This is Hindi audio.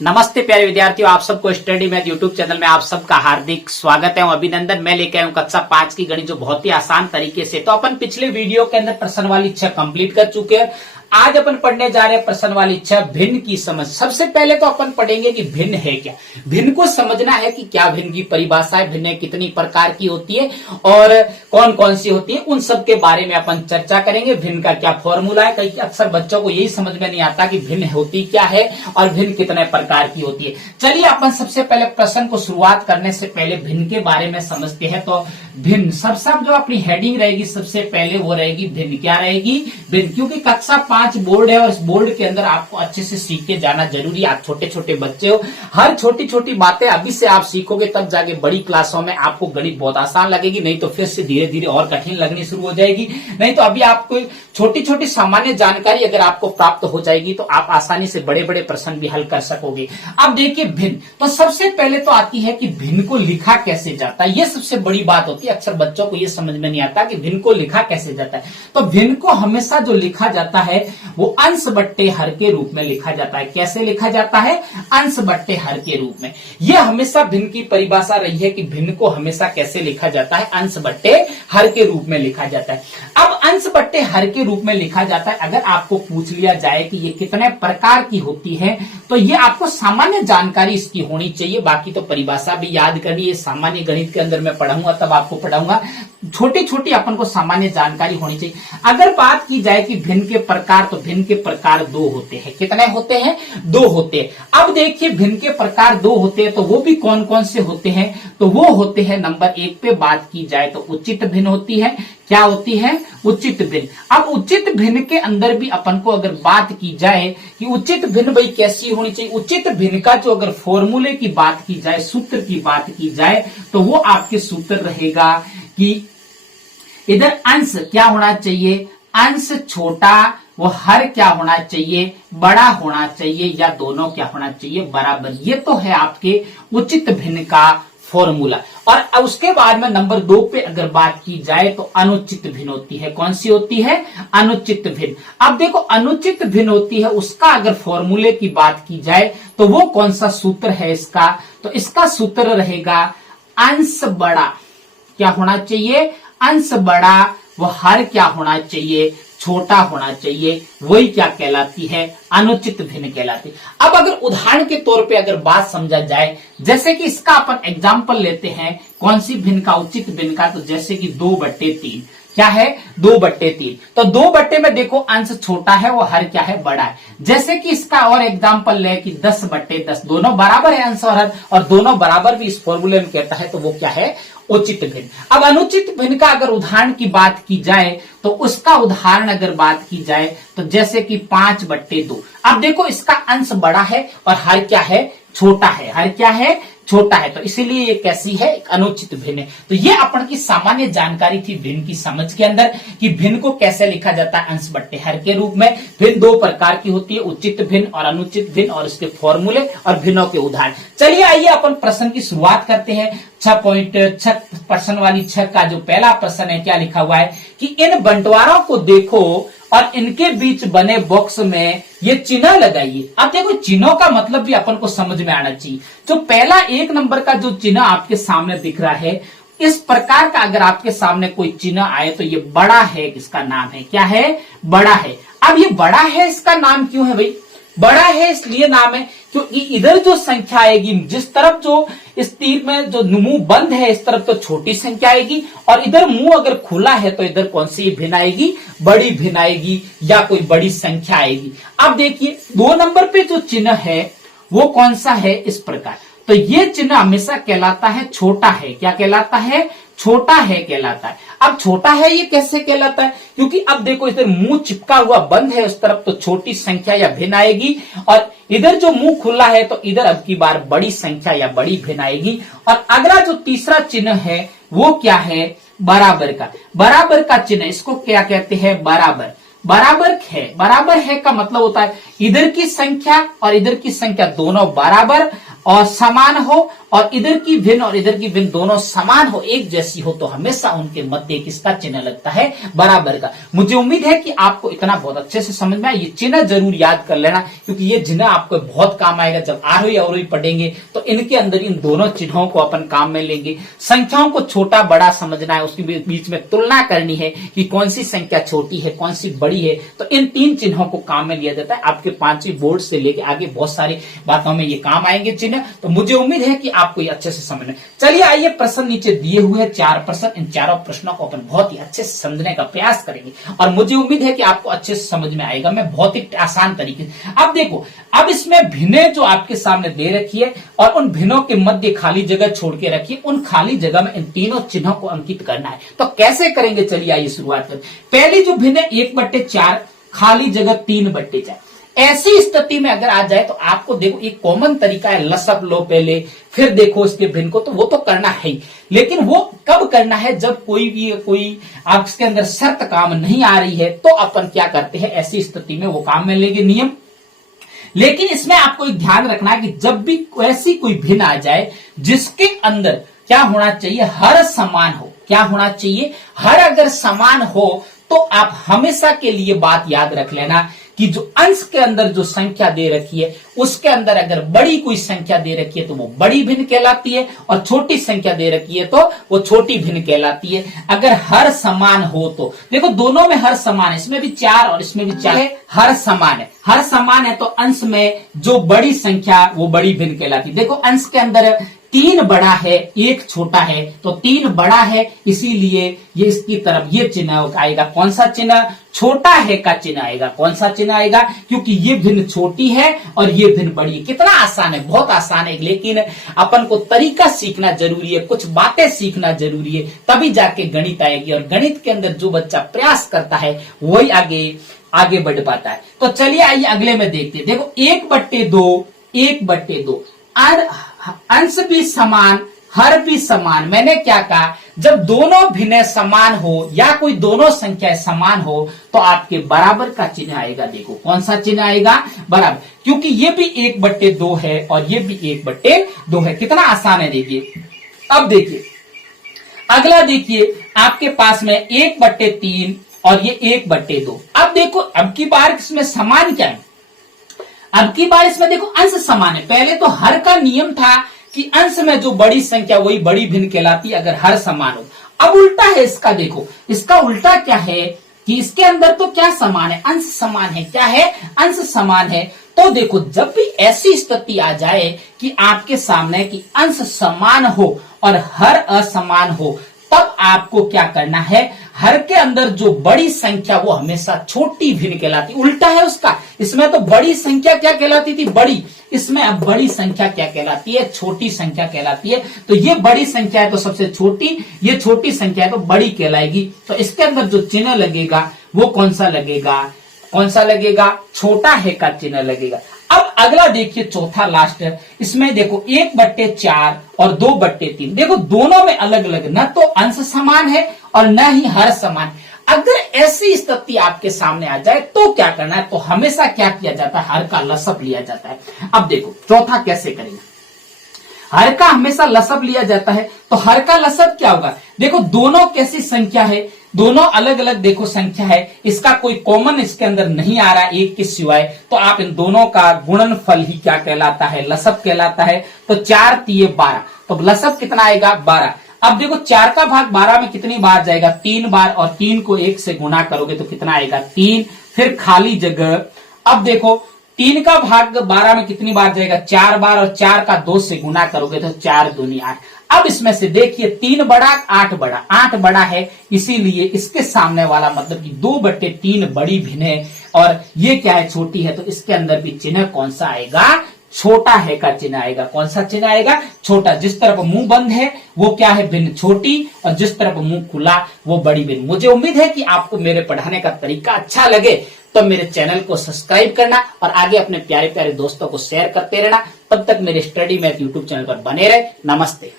नमस्ते प्यारे विद्यार्थियों, आप सबको स्टडी मैथ यूट्यूब चैनल में आप सबका हार्दिक स्वागत है। अभिनंदन। मैं लेके आया हूं कक्षा 5 की गणित, जो बहुत ही आसान तरीके से। तो अपन पिछले वीडियो के अंदर प्रश्न वाली इच्छा कंप्लीट कर चुके हैं। आज अपन पढ़ने जा रहे हैं प्रश्न वाली इच्छा भिन्न की समझ। सबसे पहले तो अपन पढ़ेंगे कि भिन्न है क्या। भिन्न को समझना है कि क्या भिन्न की परिभाषा है, भिन्न कितनी प्रकार की होती है और कौन कौन सी होती है, उन सब के बारे में अपन चर्चा करेंगे। भिन्न का क्या फॉर्मूला है, कई अक्सर बच्चों को यही समझ में नहीं आता कि भिन्न होती क्या है और भिन्न कितने प्रकार की होती है। चलिए अपन सबसे पहले प्रश्न को शुरुआत करने से पहले भिन्न के बारे में समझते हैं। तो भिन्न सब जो अपनी हेडिंग रहेगी सबसे पहले वो रहेगी भिन्न। क्या रहेगी? भिन्न। क्योंकि कक्षा 5 बोर्ड है और इस बोर्ड के अंदर आपको अच्छे से सीख के जाना जरूरी है। आप छोटे छोटे बच्चे हो, हर छोटी छोटी बातें अभी से आप सीखोगे तब जाके बड़ी क्लासों में आपको गणित बहुत आसान लगेगी, नहीं तो फिर से धीरे धीरे और कठिन लगनी शुरू हो जाएगी। नहीं तो अभी आपको छोटी छोटी सामान्य जानकारी अगर आपको प्राप्त हो जाएगी तो आप आसानी से बड़े बड़े प्रश्न भी हल कर सकोगे। अब देखिए भिन्न, तो सबसे पहले तो आती है कि भिन्न को लिखा कैसे जाता है। ये सबसे बड़ी बात होती है। अक्सर बच्चों को ये समझ में नहीं आता कि भिन्न को लिखा कैसे जाता है। तो भिन्न को हमेशा जो लिखा जाता है वो अंश बट्टे हर के रूप में लिखा जाता है। कैसे लिखा जाता है? अंश बट्टे हर के रूप में। यह हमेशा भिन्न की परिभाषा रही है कि भिन्न को हमेशा कैसे लिखा जाता है? अंश बट्टे हर के रूप में लिखा जाता है। अब अंश बट्टे हर के रूप में लिखा जाता है। अगर आपको पूछ लिया जाए कि ये कितने प्रकार की होती है तो ये आपको सामान्य जानकारी इसकी होनी चाहिए। बाकी तो परिभाषा भी याद करनी है। सामान्य गणित के अंदर मैं पढ़ाऊंगा तब आपको पढ़ाऊंगा। छोटी छोटी अपन को सामान्य जानकारी होनी चाहिए। अगर बात की जाए कि भिन्न के प्रकार, तो भिन्न के प्रकार 2 होते हैं। कितने होते हैं? 2 होते हैं। अब देखिए भिन्न के प्रकार 2 होते हैं, तो वो भी कौन कौन से होते हैं? तो वो होते हैं, नंबर 1 पे बात की जाए तो उचित भिन्न होती है। क्या होती है? उचित भिन्न। अब उचित भिन्न के अंदर भी अपन को अगर बात की जाए कि उचित भिन्न भाई कैसी होनी चाहिए, उचित भिन्न का जो अगर फॉर्मूले की बात की जाए, सूत्र की बात की जाए, तो वो आपके सूत्र रहेगा कि इधर अंश क्या होना चाहिए? अंश छोटा वो हर क्या होना चाहिए? बड़ा होना चाहिए, या दोनों क्या होना चाहिए? बराबर। ये तो है आपके उचित भिन्न का फॉर्मूला। और उसके बाद में नंबर 2 पे अगर बात की जाए तो अनुचित भिन्न होती है। कौन सी होती है? अनुचित भिन्न। अब देखो अनुचित भिन्न होती है, उसका अगर फॉर्मूले की बात की जाए तो वो कौन सा सूत्र है इसका? तो इसका सूत्र रहेगा अंश बड़ा क्या होना चाहिए? अंश बड़ा वो हर क्या होना चाहिए? छोटा होना चाहिए। वही क्या कहलाती है? अनुचित भिन्न कहलाती है। अब अगर उदाहरण के तौर पे अगर बात समझा जाए, जैसे कि इसका अपन एग्जांपल लेते हैं, कौन सी भिन्न का? उचित भिन्न का। तो जैसे कि 2/3 क्या है? 2/3। तो 2 में देखो अंश छोटा है वो हर क्या है? बड़ा है। जैसे कि इसका और एग्जांपल ले कि 10/10, दोनों बराबर है अंश और हर, और दोनों बराबर भी इस फॉर्मूले में कहता है, तो वो क्या है? उचित भिन्न। अब अनुचित भिन्न का अगर उदाहरण की बात की जाए तो उसका उदाहरण अगर बात की जाए तो जैसे कि 5/2। अब देखो इसका अंश बड़ा है और हर क्या है? छोटा है। हर क्या है? छोटा है। तो इसीलिए ये कैसी है? अनुचित भिन्न है। तो ये अपन की सामान्य जानकारी थी भिन्न की समझ के अंदर कि भिन्न को कैसे लिखा जाता है? अंश बट्टे हर के रूप में। भिन्न 2 प्रकार की होती है, उचित भिन्न और अनुचित भिन्न, और इसके फॉर्मूले और भिन्नों के उदाहरण। चलिए आइए अपन प्रश्न की शुरुआत करते हैं। 6.6 प्रश्न वाली 6 का जो पहला प्रश्न है, क्या लिखा हुआ है कि इन बंटवारों को देखो और इनके बीच बने बॉक्स में ये चिन्ह लगाइए। अब देखो चिन्हों का मतलब भी अपन को समझ में आना चाहिए। जो पहला 1 नंबर का जो चिन्ह आपके सामने दिख रहा है, इस प्रकार का अगर आपके सामने कोई चिन्ह आए तो ये बड़ा है, इसका नाम है क्या है? बड़ा है। अब ये बड़ा है, इसका नाम क्यों है भाई? बड़ा है इसलिए नाम है क्योंकि इधर जो संख्या आएगी, जिस तरफ जो इस तीर में जो मुंह बंद है इस तरफ तो छोटी संख्या आएगी, और इधर मुंह अगर खुला है तो इधर कौन सी भिन्न आएगी? बड़ी भिन्न आएगी, या कोई बड़ी संख्या आएगी। अब देखिए 2 नंबर पे जो चिन्ह है वो कौन सा है? इस प्रकार। तो ये चिन्ह हमेशा कहलाता है छोटा है। क्या कहलाता है? छोटा है कहलाता है। अब छोटा है ये कैसे कहलाता है? क्योंकि अब देखो इधर मुंह चिपका हुआ बंद है उस तरफ तो छोटी संख्या या भिन्न आएगी, और इधर जो मुंह खुला है तो इधर अब की बार बड़ी संख्या या बड़ी भिन्न आएगी। और अगला जो तीसरा चिन्ह है वो क्या है? बराबर का। बराबर का चिन्ह, इसको क्या कहते हैं? बराबर। बराबर है। बराबर है का मतलब होता है इधर की संख्या और इधर की संख्या दोनों बराबर, और समान हो और इधर की भिन्न और इधर की भिन्न दोनों समान हो, एक जैसी हो, तो हमेशा उनके मध्य किसका चिन्ह लगता है, बराबर का। मुझे उम्मीद है कि आपको इतना बहुत अच्छे से समझ में आया। ये चिन्ह जरूर याद कर लेना, क्योंकि ये चिन्ह आपको बहुत काम आएगा। जब आरोही अवरोही पढ़ेंगे तो इनके अंदर इन दोनों चिन्हों को अपन काम में लेंगे। संख्याओं को छोटा बड़ा समझना है, उसके बीच में तुलना करनी है कि कौन सी संख्या छोटी है, कौन सी बड़ी है, तो इन 3 चिन्हों को काम में लिया जाता है। आपके 5वीं बोर्ड से लेके आगे बहुत सारी बातों में ये काम आएंगे चिन्ह। तो मुझे उम्मीद है कि आपको ये अच्छे से समझना। चलिए आइए, प्रश्न नीचे दिए हुए हैं 4 प्रश्न। इन चारों प्रश्नों को अपन बहुत ही अच्छे से समझने का प्रयास करेंगे और मुझे उम्मीद है कि आपको अच्छे से समझ में आएगा। मैं बहुत ही आसान तरीके से, अब देखो, अब इसमें भिन्नें जो आपके सामने दे रखी है और उन भिन्नों के मध्य खाली जगह छोड़ के रखिए। उन खाली जगह में इन तीनों चिन्हों को अंकित करना है। तो कैसे करेंगे, चलिए आइए शुरुआत करें। पहली जो भिन्न है 1/4, खाली जगह 3/4। ऐसी स्थिति में अगर आ जाए तो आपको देखो एक कॉमन तरीका है, लसक लो पहले, फिर देखो इसके भिन्न को, तो वो तो करना है ही। लेकिन वो कब करना है, जब कोई आपके अंदर शर्त काम नहीं आ रही है, तो अपन क्या करते हैं, ऐसी स्थिति में वो काम में लेंगे नियम। लेकिन इसमें आपको एक ध्यान रखना है कि जब भी ऐसी कोई भिन्न आ जाए जिसके अंदर क्या होना चाहिए, हर समान हो। क्या होना चाहिए, हर अगर समान हो तो आप हमेशा के लिए बात याद रख लेना कि जो अंश के अंदर जो संख्या दे रखी है उसके अंदर अगर बड़ी कोई संख्या दे रखी है तो वो बड़ी भिन्न कहलाती है, और छोटी संख्या दे रखी है तो वो छोटी भिन्न कहलाती है। अगर हर समान हो तो देखो दोनों में हर समान है, इसमें भी 4 और इसमें भी 4 है, हर समान है। हर समान है तो अंश में जो बड़ी संख्या वो बड़ी भिन्न कहलाती है। देखो अंश के अंदर 3 बड़ा है, 1 छोटा है, तो 3 बड़ा है, इसीलिए ये इसकी तरफ ये चिन्ह आएगा। कौन सा चिन्ह, छोटा है का चिन्ह आएगा। कौन सा चिन्ह आएगा, क्योंकि ये भिन्न छोटी है और ये भिन्न बड़ी है। कितना आसान है, बहुत आसान है। लेकिन अपन को तरीका सीखना जरूरी है, कुछ बातें सीखना जरूरी है, तभी जाके गणित आएगी। और गणित के अंदर जो बच्चा प्रयास करता है वही आगे बढ़ पाता है। तो चलिए आइए अगले में देखते हैं। देखो 1/2, 1/2, अंश भी समान, हर भी समान। मैंने क्या कहा, जब दोनों भिन्न समान हो या कोई दोनों संख्या समान हो तो आपके बराबर का चिन्ह आएगा। देखो कौन सा चिन्ह आएगा, बराबर, क्योंकि ये भी 1/2 है और ये भी 1/2 है। कितना आसान है, देखिए। अब देखिए अगला, देखिए आपके पास में 1/3 और ये 1/2। अब देखो अब की बार इसमें समान क्या है, अब की बार इसमें देखो अंश समान है। पहले तो हर का नियम था कि अंश में जो बड़ी संख्या वही बड़ी भिन्न कहलाती है अगर हर समान हो। अब उल्टा है इसका, देखो इसका उल्टा क्या है कि इसके अंदर तो क्या समान है, अंश समान है। क्या है, अंश समान है। तो देखो जब भी ऐसी स्थिति आ जाए कि आपके सामने कि अंश समान हो और हर असमान हो, तब आपको क्या करना है, हर के अंदर जो बड़ी संख्या वो हमेशा छोटी भिन्न कहलाती। उल्टा है उसका, इसमें तो बड़ी संख्या क्या कहलाती थी, बड़ी, इसमें अब बड़ी संख्या क्या कहलाती है, छोटी संख्या कहलाती है। तो ये बड़ी संख्या है तो सबसे छोटी, ये छोटी संख्या है तो बड़ी कहलाएगी। तो इसके अंदर जो चिन्ह लगेगा वो कौन सा लगेगा, कौन सा लगेगा, छोटा है का चिन्ह लगेगा। अब अगला देखिए चौथा लास्ट है, इसमें देखो 1/4 और 2/3। देखो दोनों में अलग अलग, न तो अंश समान है और न ही हर समान। अगर ऐसी स्थिति आपके सामने आ जाए तो क्या करना है, तो हमेशा क्या किया जाता है, हर का लसब लिया जाता है। अब देखो चौथा कैसे करेंगे, हर का हमेशा लसब लिया जाता है। तो हर का लसब क्या होगा, देखो दोनों कैसी संख्या है, दोनों अलग अलग देखो संख्या है, इसका कोई कॉमन इसके अंदर नहीं आ रहा एक के सिवाय, तो आप इन दोनों का गुणनफल ही क्या कहलाता है, लसब कहलाता है। तो 4 × 12, तो लसब कितना आएगा, 12। अब देखो 4 का भाग 12 में कितनी बार जाएगा, 3 बार, और 3 को 1 से गुना करोगे तो कितना आएगा, 3। फिर खाली जगह, अब देखो 3 का भाग 12 में कितनी बार जाएगा, 4 बार, और 4 का 2 से गुना करोगे तो 4 दूनी 8। अब इसमें से देखिए 3 बड़ा 8 बड़ा, 8 बड़ा है, इसीलिए इसके सामने वाला मतलब कि 2/3 बड़ी भिन्न है और ये क्या है, छोटी है। तो इसके अंदर भी चिन्ह कौन सा आएगा, छोटा है का चिन्ह आएगा। कौन सा चिन्ह आएगा, छोटा। जिस तरफ मुंह बंद है वो क्या है, भिन्न छोटी, और जिस तरफ मुंह खुला वो बड़ी भिन्न। मुझे उम्मीद है कि आपको मेरे पढ़ाने का तरीका अच्छा लगे तो मेरे चैनल को सब्सक्राइब करना और आगे अपने प्यारे प्यारे दोस्तों को शेयर करते रहना। तब तक मेरे स्टडी मैथ यूट्यूब चैनल पर बने रहे। नमस्ते।